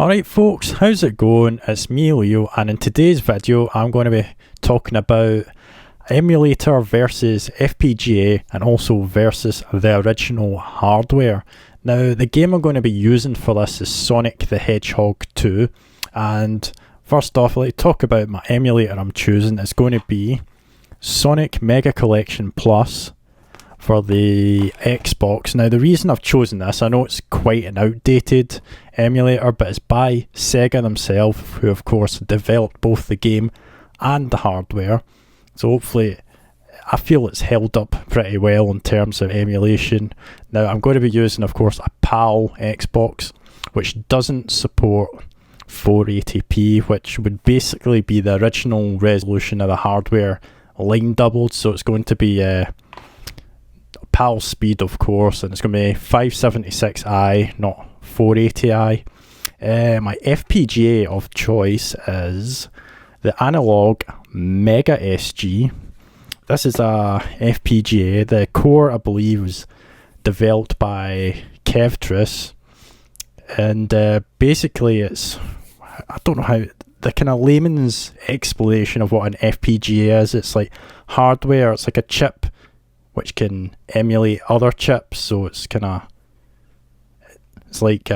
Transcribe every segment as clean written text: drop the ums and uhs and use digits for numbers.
Alright folks, how's it going? It's me Leo, and in today's video I'm going to be talking about emulator versus FPGA and also versus the original hardware. Now the game I'm going to be using for this is Sonic the Hedgehog 2, and first off I'd like to talk about my emulator I'm choosing. It's going to be Sonic Mega Collection Plus for the Xbox. Now the reason I've chosen this, I know it's quite an outdated emulator, but it's by Sega themselves, who of course developed both the game and the hardware. So hopefully, I feel it's held up pretty well in terms of emulation. Now I'm going to be using of course a PAL Xbox, which doesn't support 480p, which would basically be the original resolution of the hardware line doubled. So it's going to be PAL speed of course, and it's going to be 576i, not 480i. My FPGA of choice is the Analogue Mega SG. This is a FPGA. The core I believe was developed by Kevtris, and basically it's, I don't know how, the kind of layman's explanation of what an FPGA is. It's like hardware, it's like a chip which can emulate other chips, so it's kind of, it's like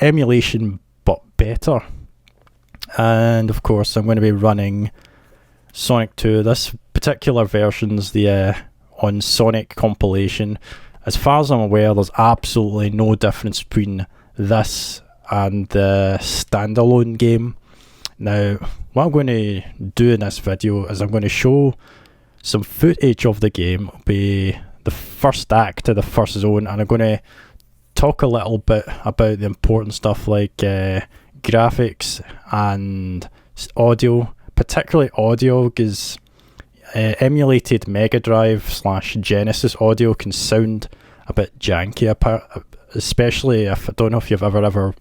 emulation but better. And of course I'm going to be running Sonic 2. This particular version's the on Sonic compilation. As far as I'm aware, there's absolutely no difference between this and the standalone game. Now what I'm going to do in this video is I'm going to show some footage of the game. It'll be the first act of the first zone, and I'm going to talk a little bit about the important stuff like graphics and audio, particularly audio, because emulated Megadrive / Genesis audio can sound a bit janky, especially if, I don't know if you've ever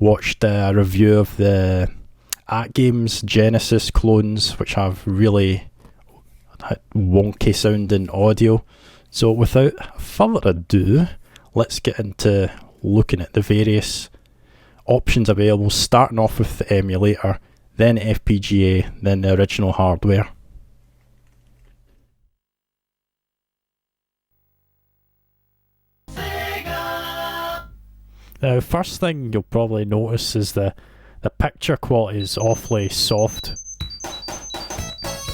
watched a review of the AtGames Genesis clones, which have really wonky sounding audio. So without further ado, let's get into looking at the various options available, starting off with the emulator, then FPGA, then the original hardware. Now first thing you'll probably notice is the picture quality is awfully soft,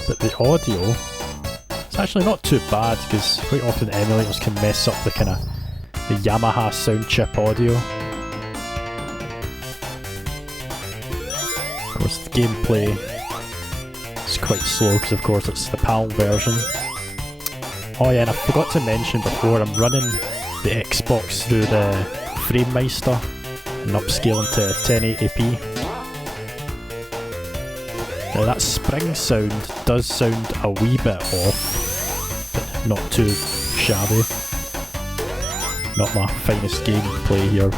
but the audio, it's actually not too bad, because quite often emulators can mess up the kind of the Yamaha sound chip audio. Of course the gameplay is quite slow because of course it's the PAL version. Oh yeah, and I forgot to mention before, I'm running the Xbox through the Framemeister and upscaling to 1080p. Now that spring sound does sound a wee bit off, but not too shabby. Not my finest gameplay here.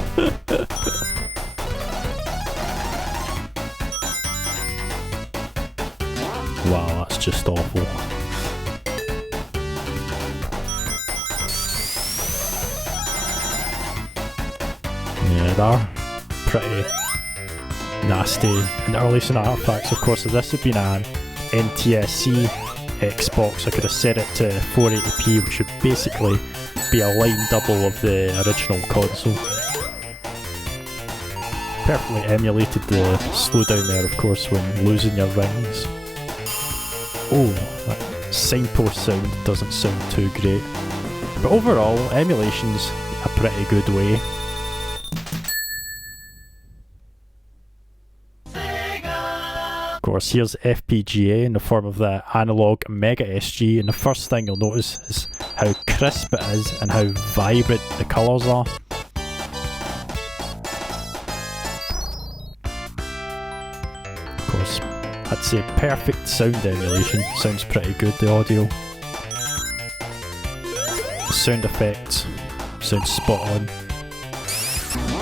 Wow, that's just awful. Yeah, they're pretty nasty in the releasing artifacts. Of course, if this had been an NTSC Xbox, I could have set it to 480p, which would basically be a line double of the original console. Perfectly emulated the slowdown there, of course, when losing your rings. Oh, that signpost sound doesn't sound too great. But overall, emulation's a pretty good way. Of course, here's FPGA in the form of the Analogue Mega SG, and the first thing you'll notice is how crisp it is and how vibrant the colours are. Of course, I'd say perfect sound emulation. Sounds pretty good, the audio. The sound effects sound spot on.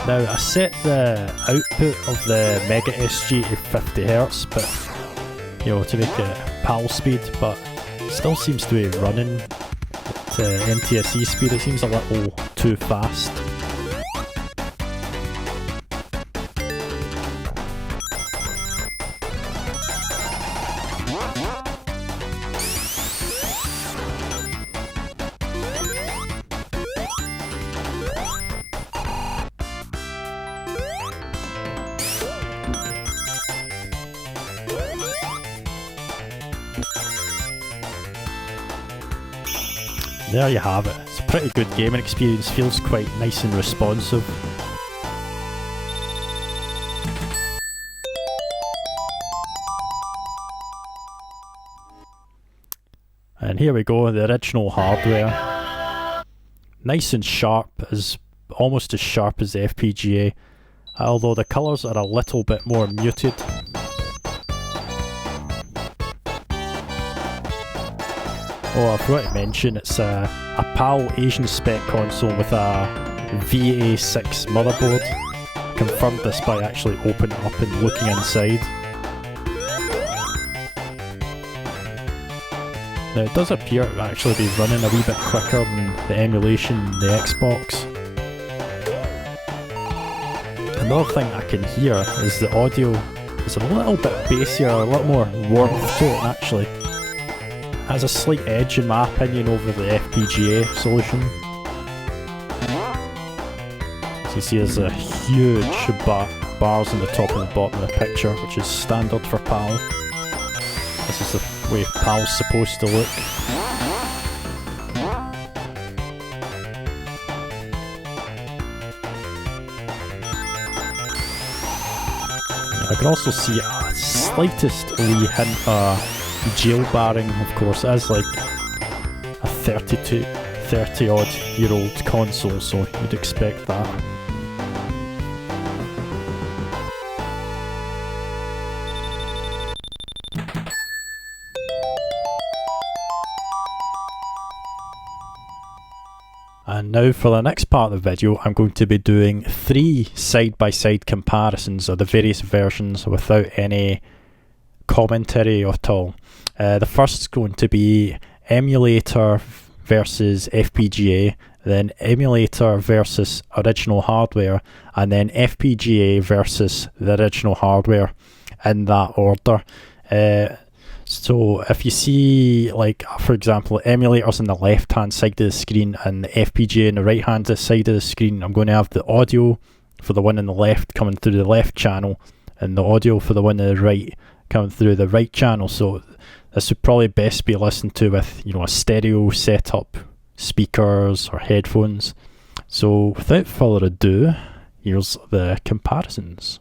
Now I set the output of the Mega SG to 50Hz, but you know, to make it PAL speed, but it still seems to be running at NTSC speed. It seems a little too fast. There you have it. It's a pretty good gaming experience, feels quite nice and responsive. And here we go, the original hardware. Nice and sharp, almost as sharp as the FPGA, although the colours are a little bit more muted. Oh, I forgot to mention, it's a PAL Asian spec console with a VA6 motherboard. I confirmed this by actually opening it up and looking inside. Now it does appear to actually be running a wee bit quicker than the emulation in the Xbox. Another thing I can hear is the audio is a little bit bassier, a little more warmth to it actually. Has a slight edge in my opinion over the FPGA solution. As you see, there's a huge bars on the top and the bottom of the picture, which is standard for PAL. This is the way PAL's supposed to look. I can also see a slightest wee hint of jail barring, of course. It is like a 30 odd year old console, so you'd expect that. And now for the next part of the video, I'm going to be doing 3 side-by-side comparisons of the various versions without any commentary at all. The first is going to be Emulator versus FPGA, then Emulator versus original hardware, and then FPGA versus the original hardware, in that order. So if you see, like, for example, emulators on the left hand side of the screen and the FPGA on the right hand side of the screen, I'm going to have the audio for the one on the left coming through the left channel, and the audio for the one on the right coming through the right channel. So this would probably best be listened to with, you know, a stereo setup, speakers or headphones. So without further ado, here's the comparisons.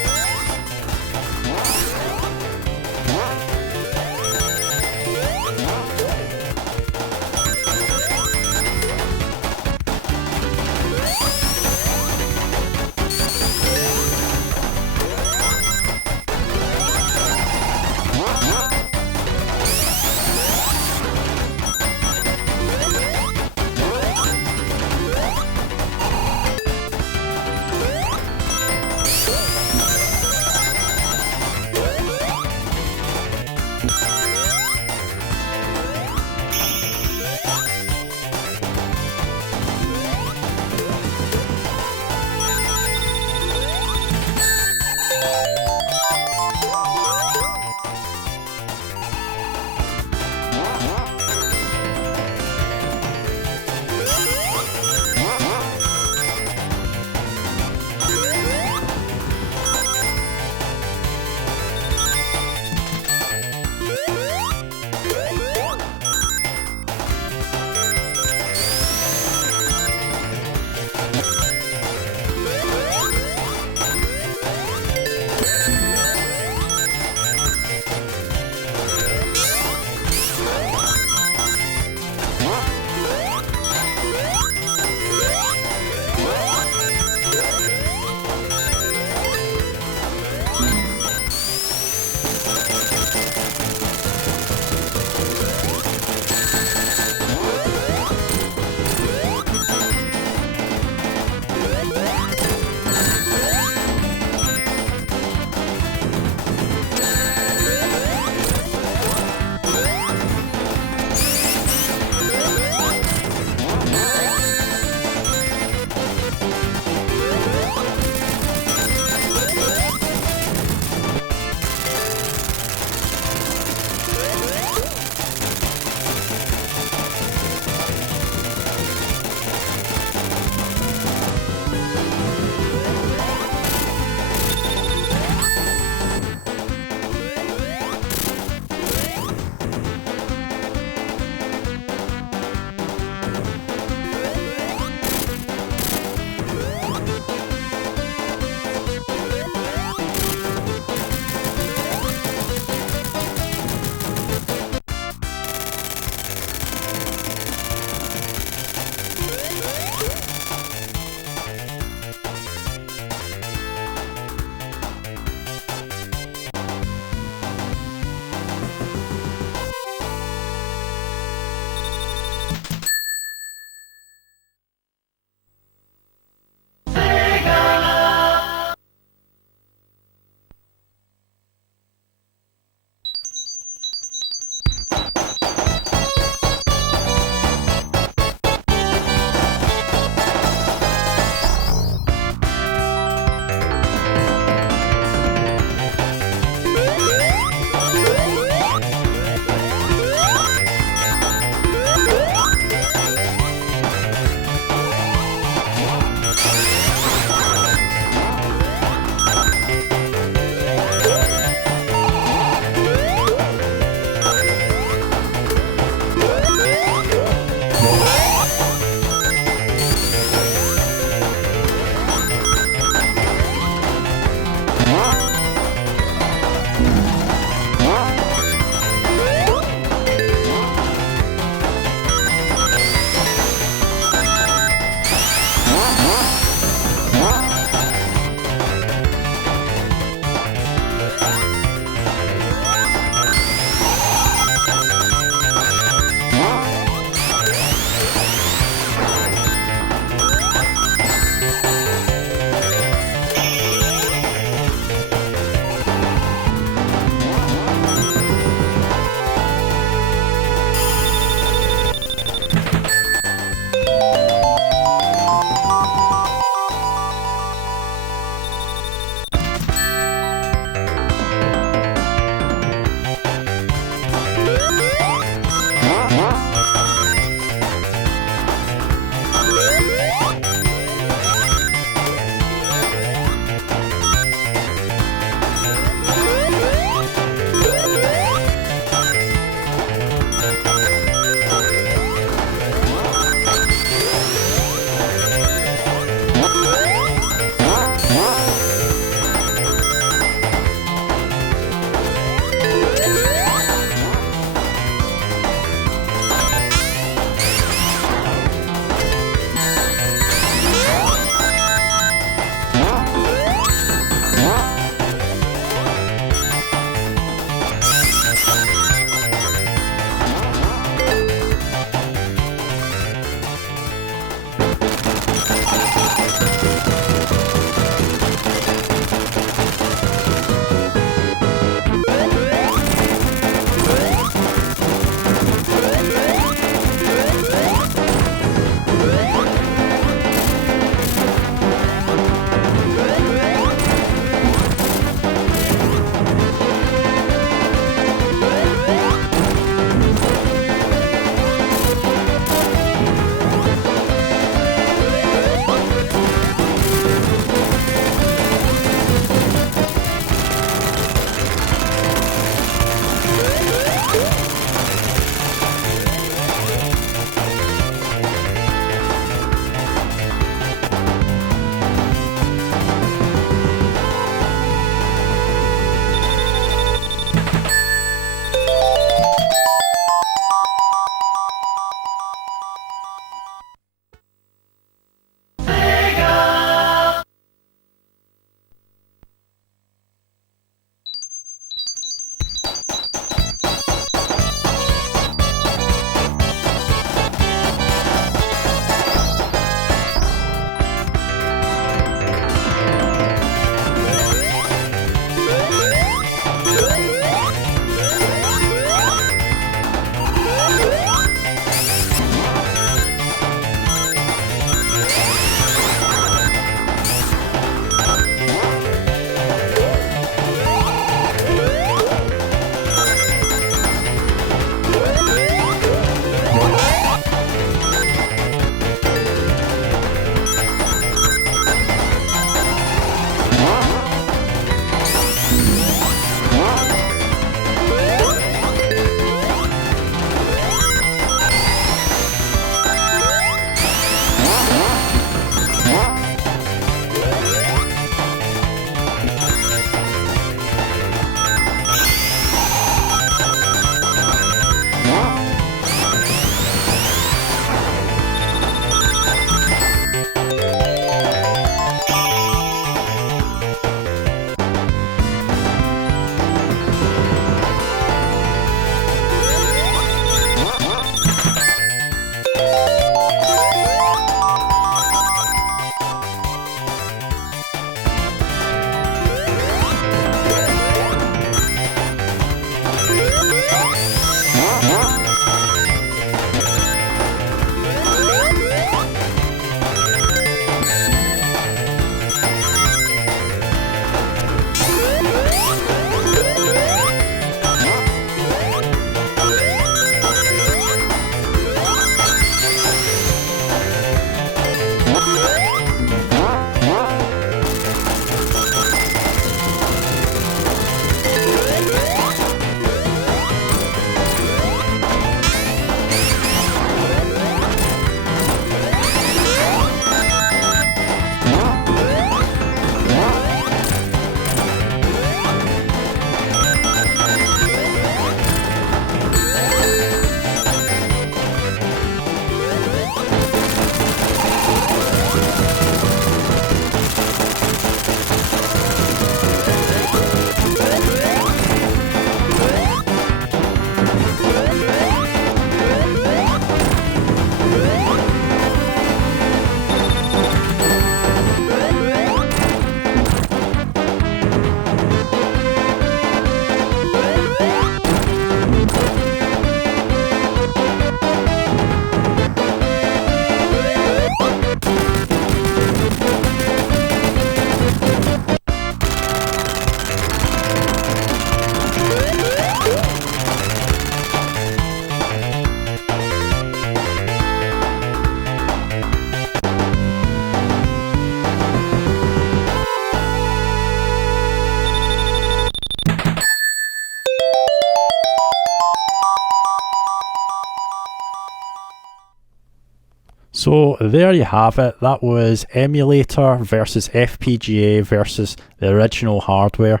So there you have it. That was Emulator versus FPGA versus the original hardware.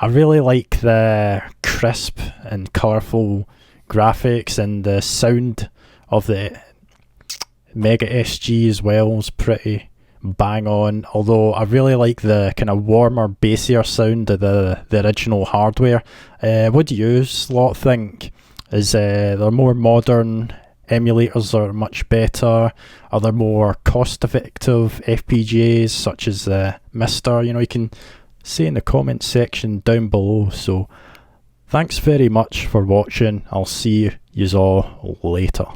I really like the crisp and colourful graphics, and the sound of the Mega SG as well is pretty bang on, although I really like the kind of warmer, bassier sound of the original hardware. What do you lot think? Is there more modern emulators are much better? Are there more cost-effective FPGAs such as Mister? You know, you can say in the comments section down below. So thanks very much for watching. I'll see you all later.